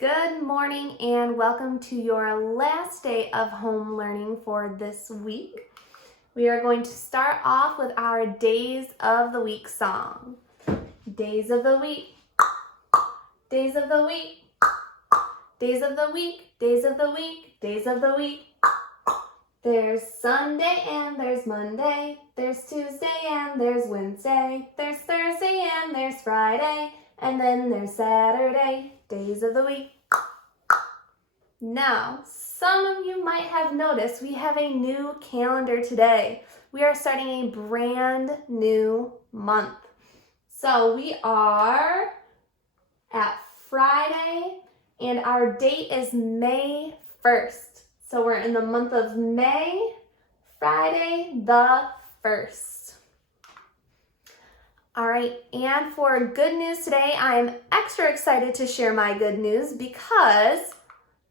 Good morning and welcome to your last day of home learning for this week. We are going to start off with our Days of the Week song. Days of the week, days of the week, days of the week, days of the week, days of the week. There's Sunday and there's Monday, there's Tuesday and there's Wednesday, there's Thursday and there's Friday, and then there's Saturday. Days of the week. Now, some of you might have noticed we have a new calendar today. We are starting a brand new month. So we are at Friday and our date is May 1st. So we're in the month of May, Friday the 1st. All right, and for good news today, I'm extra excited to share my good news because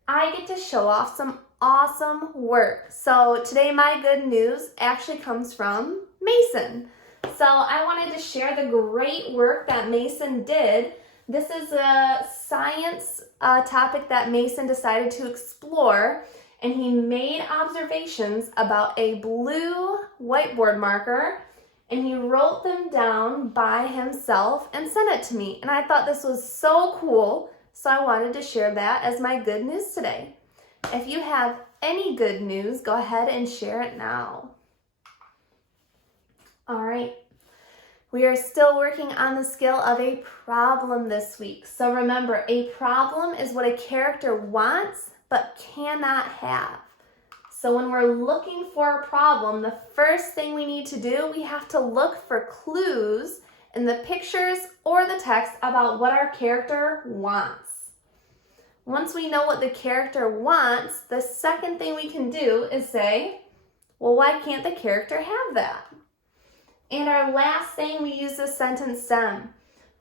I get to show off some awesome work. So today my good news actually comes from Mason. So I wanted to share the great work that Mason did. This is a science topic that Mason decided to explore, and he made observations about a blue whiteboard marker, and he wrote them down by himself and sent it to me. And I thought this was so cool, so I wanted to share that as my good news today. If you have any good news, go ahead and share it now. All right. We are still working on the skill of a problem this week. So remember, a problem is what a character wants but cannot have. So when we're looking for a problem, the first thing we need to do, we have to look for clues in the pictures or the text about what our character wants. Once we know what the character wants, the second thing we can do is say, well, why can't the character have that? And our last thing, we use the sentence stem.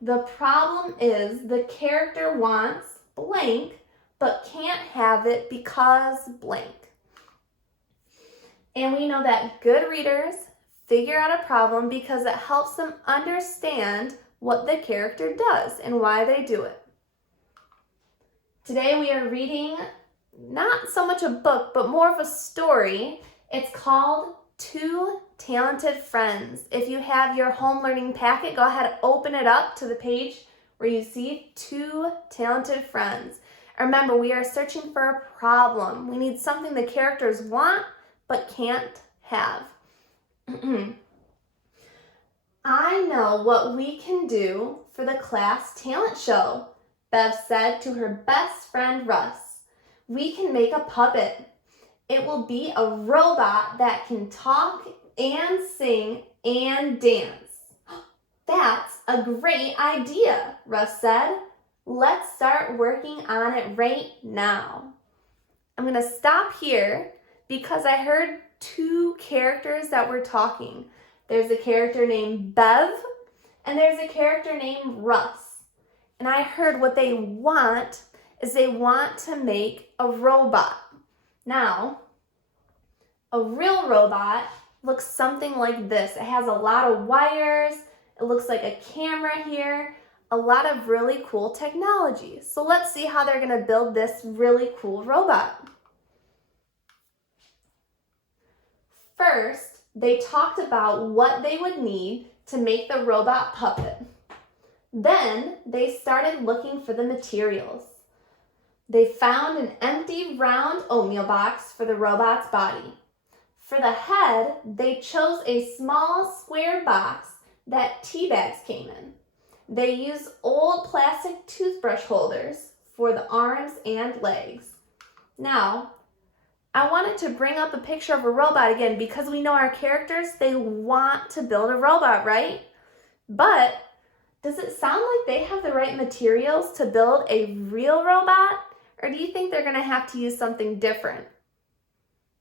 The problem is the character wants blank, but can't have it because blank. And we know that good readers figure out a problem because it helps them understand what the character does and why they do it. Today we are reading not so much a book, but more of a story. It's called Two Talented Friends. If you have your home learning packet, go ahead and open it up to the page where you see Two Talented Friends. Remember, we are searching for a problem. We need something the characters want but can't have. I know what we can do for the class talent show, Bev said to her best friend Russ. We can make a puppet. It will be a robot that can talk and sing and dance. That's a great idea, Russ said. Let's start working on it right now. I'm going to stop here because I heard two characters that were talking. There's a character named Bev and there's a character named Russ. And I heard what they want is they want to make a robot. Now, a real robot looks something like this. It has a lot of wires. It looks like a camera here. A lot of really cool technology. So let's see how they're going to build this really cool robot. First, they talked about what they would need to make the robot puppet. Then, they started looking for the materials. They found an empty round oatmeal box for the robot's body. For the head, they chose a small square box that tea bags came in. They used old plastic toothbrush holders for the arms and legs. Now, I wanted to bring up a picture of a robot again because we know our characters, they want to build a robot, right? But does it sound like they have the right materials to build a real robot? Or do you think they're going to have to use something different?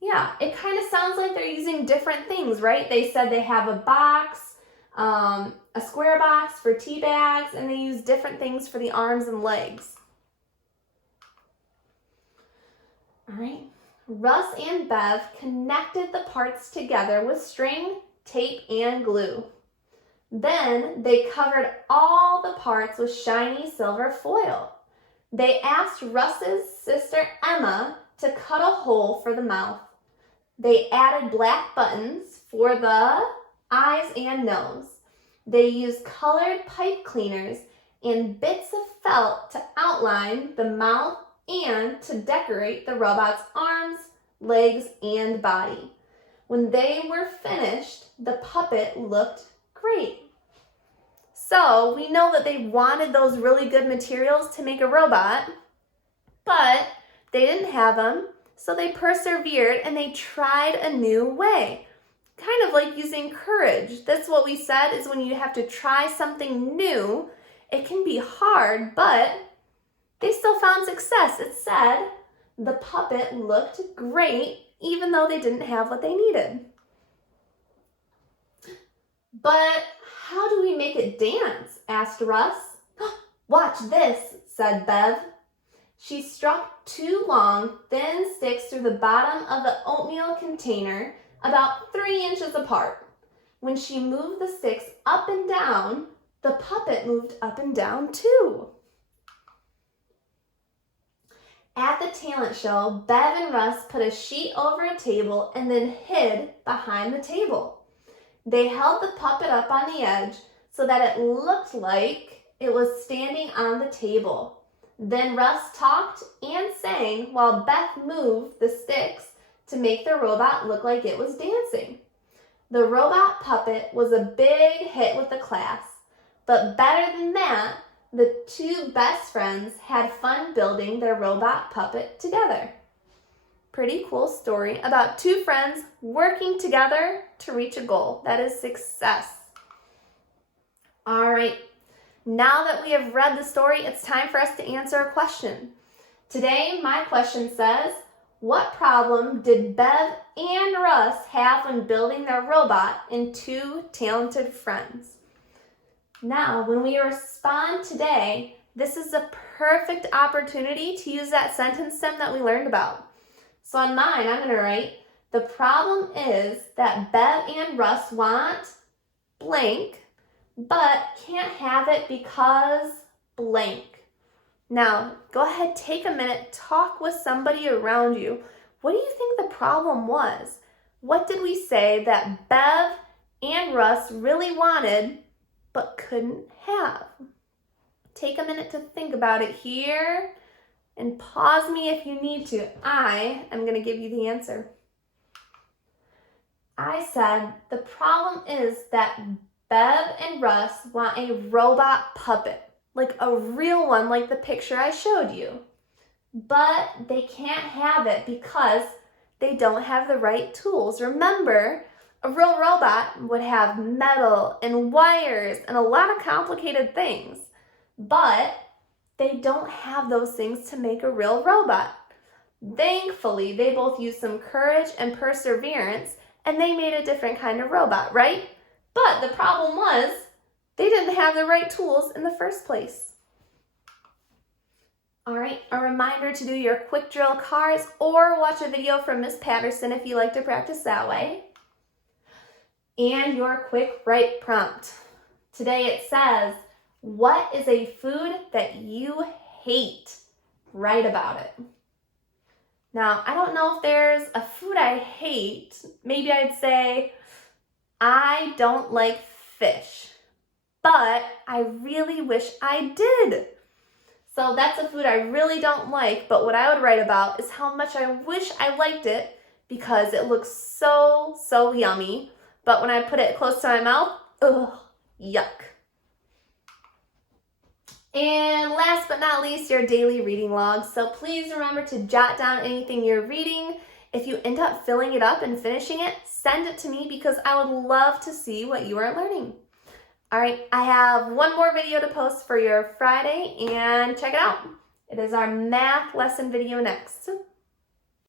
Yeah, it kind of sounds like they're using different things, right? They said they have a box, a square box for tea bags, and they use different things for the arms and legs. All right. Russ and Bev connected the parts together with string, tape, and glue. Then they covered all the parts with shiny silver foil. They asked Russ's sister Emma to cut a hole for the mouth. They added black buttons for the eyes and nose. They used colored pipe cleaners and bits of felt to outline the mouth and to decorate the robot's arms, legs, and body. When they were finished, the puppet looked great. So we know that they wanted those really good materials to make a robot, but they didn't have them, so they persevered and they tried a new way. Kind of like using courage. That's what we said is when you have to try something new, it can be hard, but they still found success. It said the puppet looked great even though they didn't have what they needed. But how do we make it dance? Asked Russ. Watch this, said Bev. She struck two long, thin sticks through the bottom of the oatmeal container about 3 inches apart. When she moved the sticks up and down, the puppet moved up and down too. At the talent show, Bev and Russ put a sheet over a table and then hid behind the table. They held the puppet up on the edge so that it looked like it was standing on the table. Then Russ talked and sang while Beth moved the sticks to make the robot look like it was dancing. The robot puppet was a big hit with the class, but better than that, the two best friends had fun building their robot puppet together. Pretty cool story about two friends working together to reach a goal. That is success. All right, now that we have read the story, it's time for us to answer a question. Today, my question says, what problem did Bev and Russ have when building their robot in Two Talented Friends? Now, when we respond today, this is a perfect opportunity to use that sentence stem that we learned about. So on mine, I'm going to write, the problem is that Bev and Russ want blank, but can't have it because blank. Now, go ahead, take a minute, talk with somebody around you. What do you think the problem was? What did we say that Bev and Russ really wanted but couldn't have? Take a minute to think about it here and pause me if you need to. I am going to give you the answer. I said the problem is that Bev and Russ want a robot puppet, like a real one, like the picture I showed you. But they can't have it because they don't have the right tools. Remember, a real robot would have metal and wires and a lot of complicated things. But they don't have those things to make a real robot. Thankfully, they both used some courage and perseverance and they made a different kind of robot, right? But the problem was they didn't have the right tools in the first place. All right, a reminder to do your quick drill cars or watch a video from Miss Patterson if you like to practice that way. And your quick write prompt. Today it says, what is a food that you hate? Write about it. Now, I don't know if there's a food I hate. Maybe I'd say, I don't like fish, but I really wish I did. So that's a food I really don't like, but what I would write about is how much I wish I liked it because it looks so yummy. But when I put it close to my mouth, ugh, yuck. And last but not least, your daily reading log. So please remember to jot down anything you're reading. If you end up filling it up and finishing it, send it to me because I would love to see what you are learning. All right, I have one more video to post for your Friday and check it out. It is our math lesson video next.